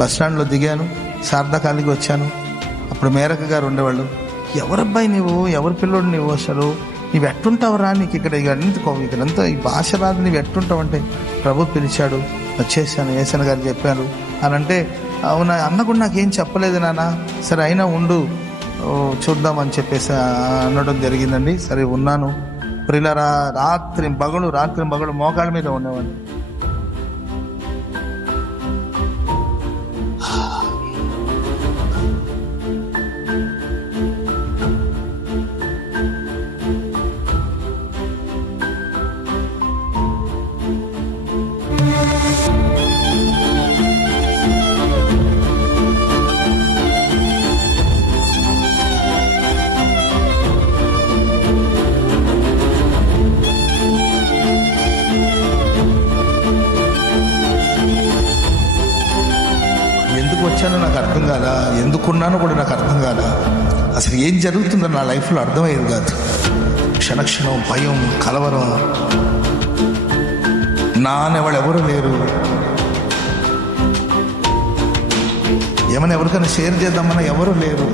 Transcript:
Bus స్టాండ్లో దిగాను, శారదాకాలికి వచ్చాను. అప్పుడు మేరక గారు ఉండేవాళ్ళు. ఎవరబ్బాయి నీవు, ఎవరి పిల్లోడు నీవు, అసలు నీవు ఎట్టుంటావురా, నీకు ఇక్కడంతా ఈ భాష రాదు, నీవు ఎట్టుంటావంటే ప్రభు పిలిచాడు, వచ్చేసాను, ఏసన్ గారు చెప్పారు అని అంటే, అవునా అన్న కూడా నాకేం చెప్పలేదు నాన్న, సరే అయినా ఉండు చూద్దామని చెప్పేసి అనడం జరిగిందండి. సరే ఉన్నాను. ప్రియులారా, రాత్రి పగలు మోకాళ్ళ మీద ఉండేవాడిని. ఎందుకు వచ్చానో నాకు అర్థం కాదా, ఎందుకున్నానో కూడా నాకు అర్థం కాదా, అసలు ఏం జరుగుతుందో నా లైఫ్లో అర్థమయ్యేది కాదు. క్షణక్షణం భయం, కలవరం, నా అనేవాళ్ళు ఎవరు లేరు. ఏమైనా ఎవరికైనా షేర్ చేద్దామన్నా ఎవరు లేరు.